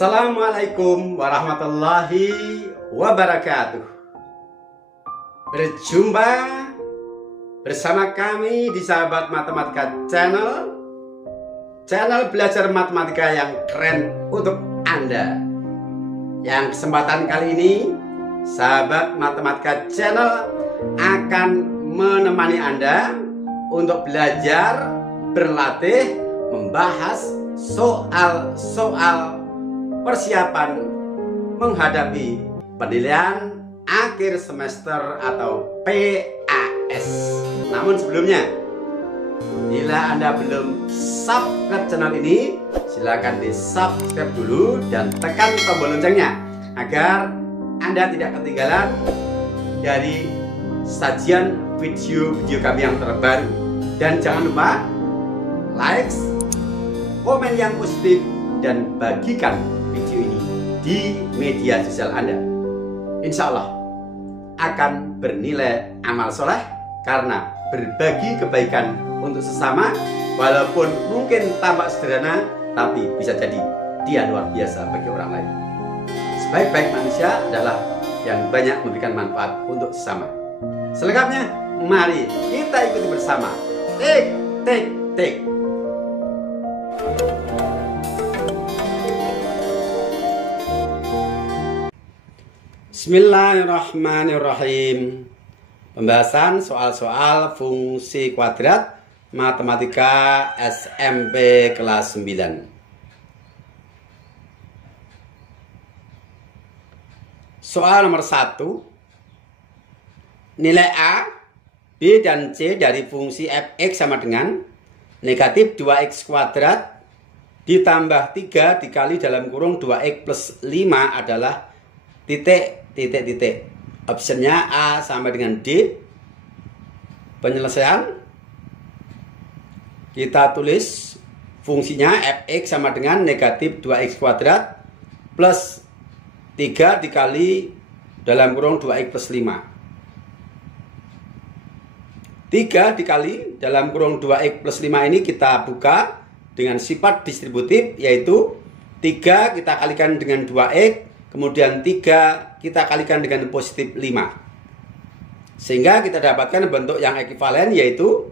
Assalamualaikum warahmatullahi wabarakatuh. Berjumpa bersama kami di Sahabat Matematika Channel belajar matematika yang keren untuk Anda. Yang kesempatan kali ini Sahabat Matematika Channel akan menemani Anda untuk belajar, berlatih, membahas soal-soal persiapan menghadapi penilaian akhir semester atau PAS. Namun sebelumnya, bila Anda belum subscribe channel ini, silakan di subscribe dulu dan tekan tombol loncengnya agar Anda tidak ketinggalan dari sajian video-video kami yang terbaru. Dan jangan lupa like, komen yang positif, dan bagikan video ini di media sosial Anda. Insya Allah akan bernilai amal soleh karena berbagi kebaikan untuk sesama, walaupun mungkin tampak sederhana, tapi bisa jadi dia luar biasa bagi orang lain. Sebaik-baik manusia adalah yang banyak memberikan manfaat untuk sesama. Selengkapnya, mari kita ikuti bersama. Tik. Bismillahirrahmanirrahim. Pembahasan soal-soal fungsi kuadrat matematika SMP kelas 9. Soal nomor 1. Nilai A, B, dan C dari fungsi fx sama dengan negatif 2x kuadrat ditambah 3 dikali dalam kurung 2x plus 5 adalah titik. Optionnya A sama dengan D. Penyelesaian kita tulis fungsinya fx sama dengan negatif 2x kuadrat plus 3 dikali dalam kurung 2x plus 5. 3 dikali dalam kurung 2x plus 5 ini kita buka dengan sifat distributif, yaitu 3 kita kalikan dengan 2x, kemudian 3 kita kalikan dengan positif 5. Sehingga kita dapatkan bentuk yang ekivalen, yaitu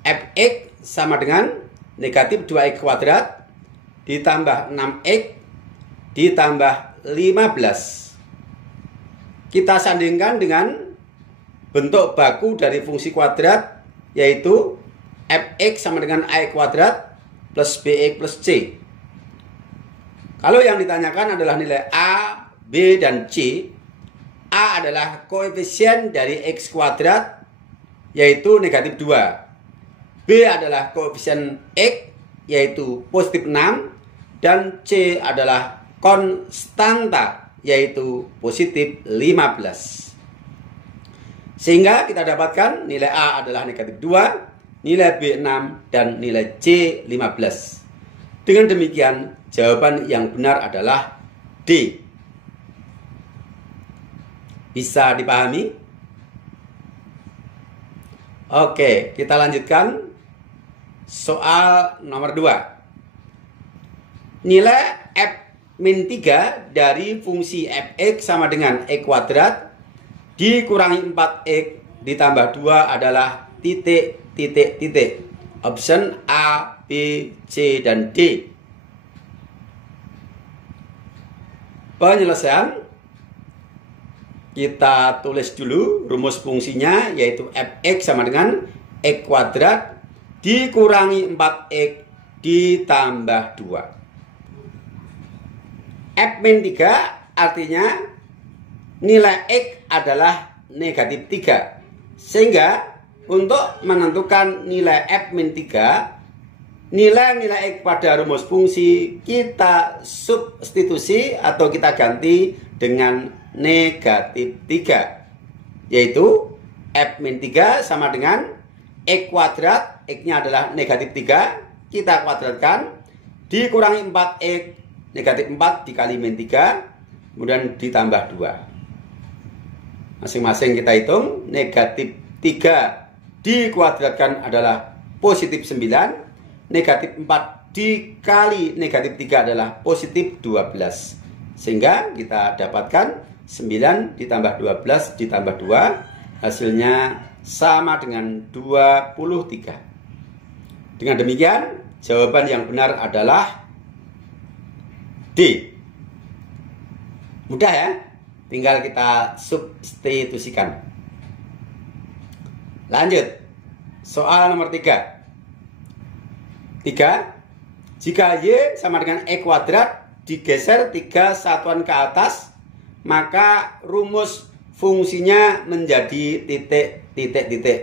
fx sama dengan negatif 2x kuadrat ditambah 6x ditambah 15. Kita sandingkan dengan bentuk baku dari fungsi kuadrat, yaitu fx sama dengan a kuadrat plus bx plus c. Kalau yang ditanyakan adalah nilai A, B, dan C, A adalah koefisien dari x kuadrat, yaitu negatif 2. B adalah koefisien x, yaitu positif 6. Dan C adalah konstanta, yaitu positif 15. Sehingga kita dapatkan nilai A adalah negatif 2, nilai B 6, dan nilai C 15. Dengan demikian, jawaban yang benar adalah D. Bisa dipahami? Oke, kita lanjutkan soal nomor 2. Nilai f-3 dari fungsi fx sama dengan e kuadrat dikurangi 4x ditambah 2 adalah titik. Option A, B, C, dan D. Penyelesaian kita tulis dulu rumus fungsinya, yaitu fx sama dengan x kuadrat dikurangi 4x ditambah 2. f-3 artinya nilai x adalah negatif 3. Sehingga untuk menentukan nilai f-3, nilai-nilai x pada rumus fungsi kita substitusi atau kita ganti dengan negatif 3, yaitu f-3 sama dengan x kuadrat, x-nya adalah negatif 3, kita kuadratkan, dikurangi 4x, negatif 4 dikali min 3, kemudian ditambah 2. Masing-masing kita hitung. Negatif 3 dikuadratkan adalah positif 9, negatif 4 dikali negatif 3 adalah positif 12. Sehingga kita dapatkan 9 ditambah 12 ditambah 2, hasilnya sama dengan 23. Dengan demikian, jawaban yang benar adalah D. Mudah ya, tinggal kita substitusikan. Lanjut, soal nomor 3. Jika Y sama dengan E kuadrat digeser 3 satuan ke atas, maka rumus fungsinya menjadi titik.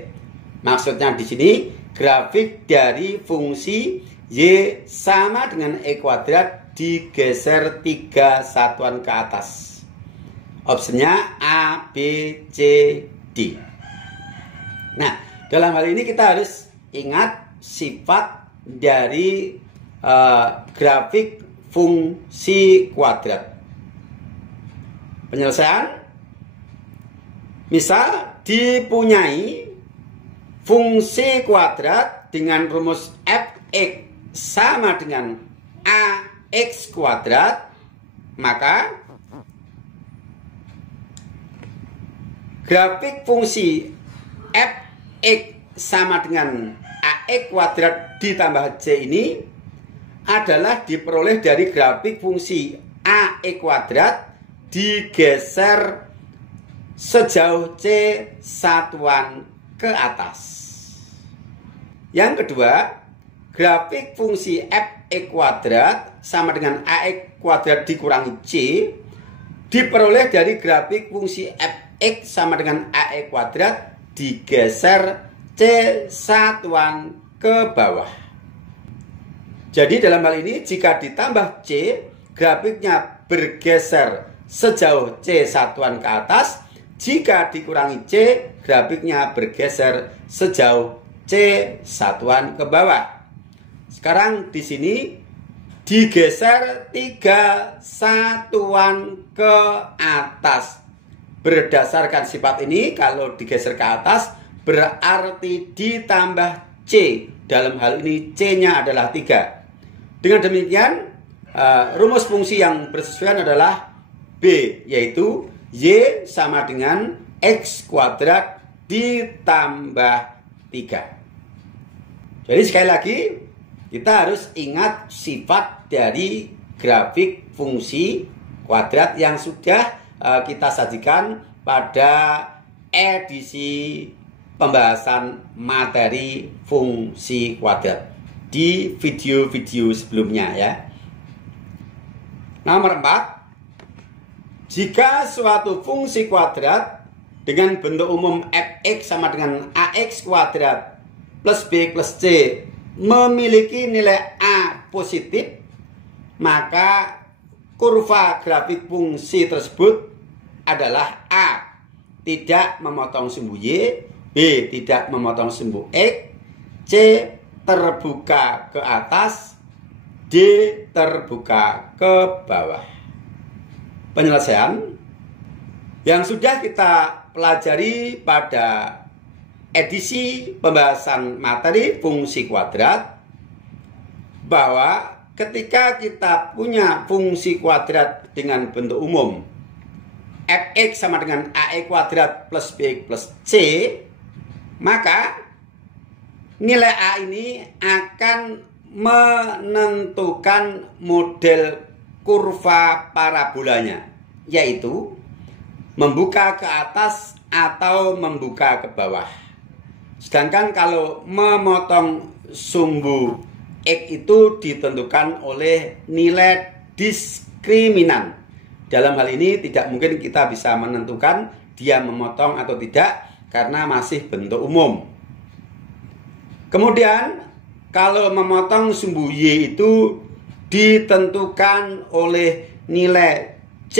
Maksudnya di sini grafik dari fungsi Y sama dengan E kuadrat digeser 3 satuan ke atas. Opsinya A, B, C, D. Nah, dalam hal ini kita harus ingat sifat dari grafik fungsi kuadrat. Penyelesaian, misal dipunyai fungsi kuadrat dengan rumus fx sama dengan ax kuadrat, maka grafik fungsi fx sama dengan ax kuadrat ditambah c ini adalah diperoleh dari grafik fungsi ax kuadrat digeser sejauh c satuan ke atas. Yang kedua, grafik fungsi fx kuadrat sama dengan ax kuadrat dikurangi c diperoleh dari grafik fungsi fx sama dengan ax kuadrat digeser c satuan ke bawah. Jadi dalam hal ini jika ditambah c, grafiknya bergeser sejauh c satuan ke atas. Jika dikurangi c, grafiknya bergeser sejauh c satuan ke bawah. Sekarang di sini digeser 3 satuan ke atas. Berdasarkan sifat ini, kalau digeser ke atas berarti ditambah c. Dalam hal ini c-nya adalah 3. Dengan demikian, rumus fungsi yang bersesuaian adalah B, yaitu Y sama dengan X kuadrat ditambah 3. Jadi sekali lagi, kita harus ingat sifat dari grafik fungsi kuadrat yang sudah kita sajikan pada edisi pembahasan materi fungsi kuadrat di video-video sebelumnya ya. Nomor 4, jika suatu fungsi kuadrat dengan bentuk umum fx sama dengan ax kuadrat plus b plus c memiliki nilai a positif, maka kurva grafik fungsi tersebut adalah a tidak memotong sumbu y, b tidak memotong sumbu x, c terbuka ke atas, D terbuka ke bawah. Penyelesaian yang sudah kita pelajari pada edisi pembahasan materi fungsi kuadrat, bahwa ketika kita punya fungsi kuadrat dengan bentuk umum fx sama dengan ax kuadrat plus bx plus c, maka nilai A ini akan menentukan model kurva parabolanya, yaitu membuka ke atas atau membuka ke bawah. Sedangkan kalau memotong sumbu X itu ditentukan oleh nilai diskriminan. Dalam hal ini tidak mungkin kita bisa menentukan dia memotong atau tidak karena masih bentuk umum. Kemudian kalau memotong sumbu Y itu ditentukan oleh nilai C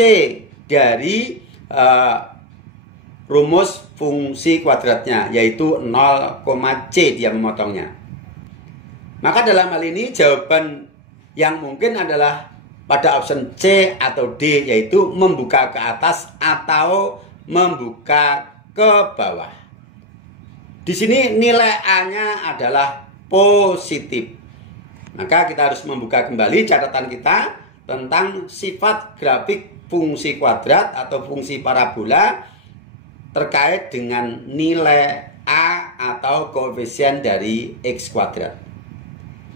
dari rumus fungsi kuadratnya, yaitu 0,C dia memotongnya. Maka dalam hal ini jawaban yang mungkin adalah pada option C atau D, yaitu membuka ke atas atau membuka ke bawah. Di sini nilai A-nya adalah positif. Maka kita harus membuka kembali catatan kita tentang sifat grafik fungsi kuadrat atau fungsi parabola terkait dengan nilai A atau koefisien dari X kuadrat.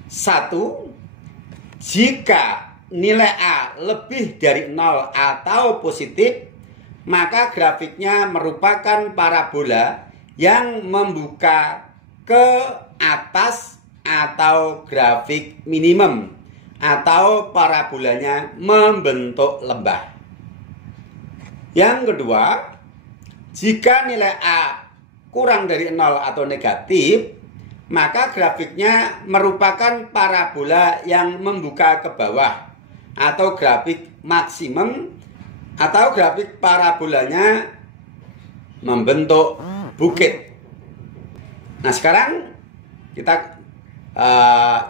1. Jika nilai A lebih dari 0 atau positif, maka grafiknya merupakan parabola yang membuka ke atas atau grafik minimum, atau parabolanya membentuk lembah. Yang kedua, jika nilai A kurang dari 0 atau negatif, maka grafiknya merupakan parabola yang membuka ke bawah, atau grafik maksimum, atau grafik parabolanya membentuk bukit. Nah, sekarang kita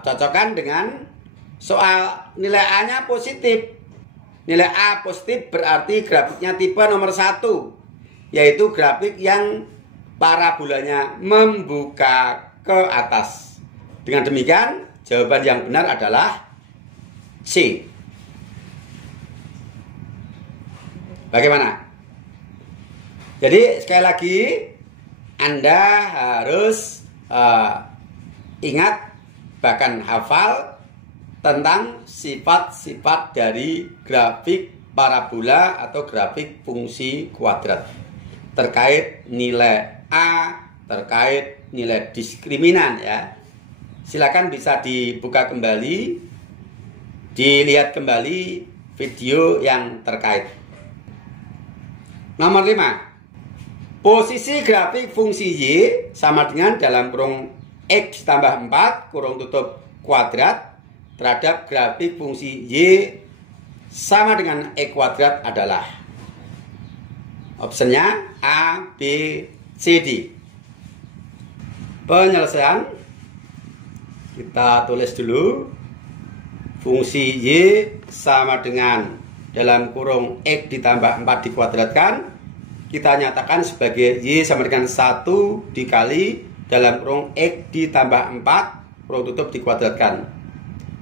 cocokkan dengan soal nilai A-nya positif. Nilai A positif berarti grafiknya tipe nomor 1, yaitu grafik yang parabolanya membuka ke atas. Dengan demikian, jawaban yang benar adalah C. Bagaimana? Jadi sekali lagi, Anda harus ingat, bahkan hafal tentang sifat-sifat dari grafik parabola atau grafik fungsi kuadrat terkait nilai A, terkait nilai diskriminan ya. Silakan bisa dibuka kembali, dilihat kembali video yang terkait. Nomor 5. Posisi grafik fungsi Y sama dengan dalam kurung X tambah 4 kurung tutup kuadrat terhadap grafik fungsi Y sama dengan E kuadrat adalah opsinya A, B, C, D. Penyelesaian kita tulis dulu. Fungsi Y sama dengan dalam kurung X ditambah 4 dikuadratkan, kita nyatakan sebagai Y sama dengan 1 dikali dalam kurung X ditambah 4 kurung tutup dikuadratkan.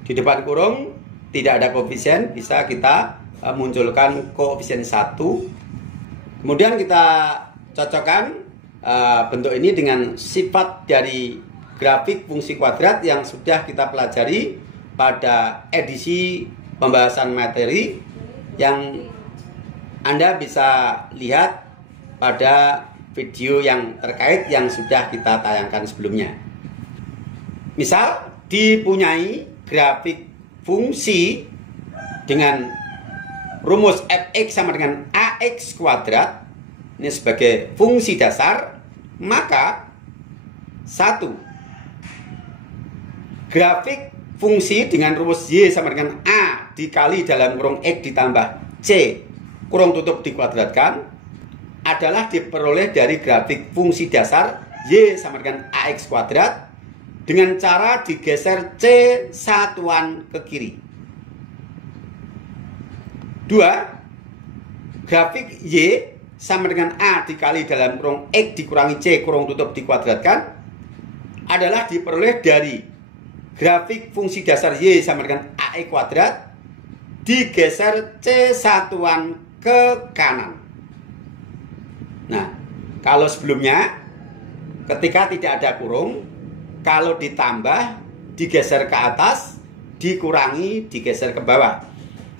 Di depan kurung tidak ada koefisien, bisa kita munculkan koefisien 1. Kemudian kita cocokkan bentuk ini dengan sifat dari grafik fungsi kuadrat yang sudah kita pelajari pada edisi pembahasan materi yang Anda bisa lihat pada video yang terkait yang sudah kita tayangkan sebelumnya. Misal dipunyai grafik fungsi dengan rumus fx sama dengan ax kuadrat, ini sebagai fungsi dasar, maka 1. Grafik fungsi dengan rumus y sama dengan a dikali dalam kurung x ditambah c kurung tutup dikuadratkan adalah diperoleh dari grafik fungsi dasar y sama dengan ax kuadrat dengan cara digeser C satuan ke kiri. 2. Grafik Y sama dengan A dikali dalam kurung X dikurangi C kurung tutup dikuadratkan adalah diperoleh dari grafik fungsi dasar Y sama dengan AX kuadrat digeser C satuan ke kanan. Nah, kalau sebelumnya ketika tidak ada kurung, kalau ditambah, digeser ke atas, dikurangi, digeser ke bawah.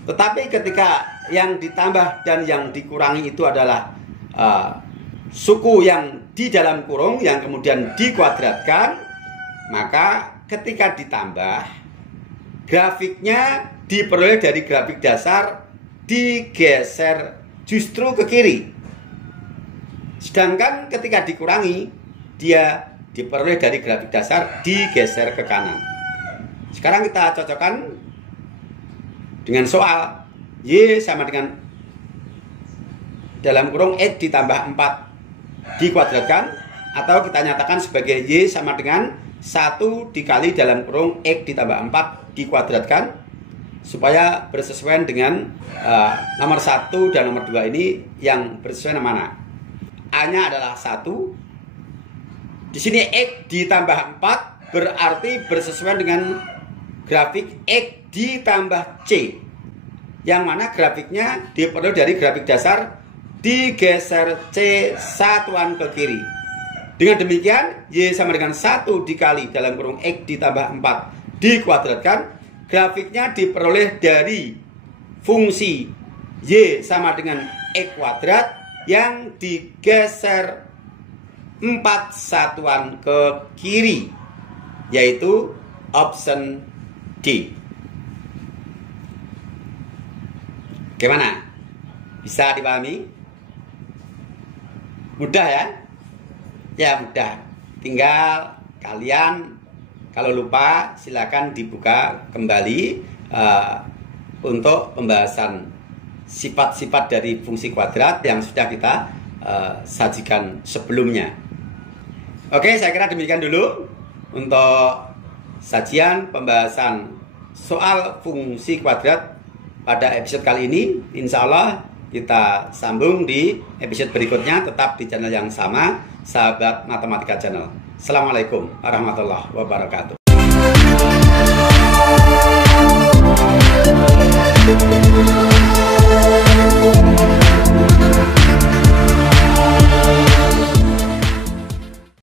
Tetapi ketika yang ditambah dan yang dikurangi itu adalah suku yang di dalam kurung yang kemudian dikuadratkan, maka ketika ditambah, grafiknya diperoleh dari grafik dasar digeser justru ke kiri. Sedangkan ketika dikurangi, dia diperoleh dari grafik dasar digeser ke kanan. Sekarang kita cocokkan dengan soal Y sama dengan dalam kurung X ditambah 4 dikuadratkan, atau kita nyatakan sebagai Y sama dengan 1 dikali dalam kurung X ditambah 4 dikuadratkan, supaya bersesuaian dengan nomor 1 dan nomor 2 ini yang bersesuaian mana. A-nya adalah 1. Di sini X ditambah 4 berarti bersesuaian dengan grafik X ditambah C, yang mana grafiknya diperoleh dari grafik dasar digeser C satuan ke kiri. Dengan demikian Y sama dengan 1 dikali dalam kurung X ditambah 4 dikuadratkan, grafiknya diperoleh dari fungsi Y sama dengan X kuadrat yang digeser 4 satuan ke kiri, yaitu option D. Gimana? Bisa dipahami? Mudah ya? Ya mudah. Tinggal kalian kalau lupa silakan dibuka kembali untuk pembahasan sifat-sifat dari fungsi kuadrat yang sudah kita sajikan sebelumnya. Oke, saya kira demikian dulu untuk sajian pembahasan soal fungsi kuadrat pada episode kali ini. Insya Allah kita sambung di episode berikutnya, tetap di channel yang sama, Sahabat Matematika Channel. Assalamualaikum warahmatullahi wabarakatuh.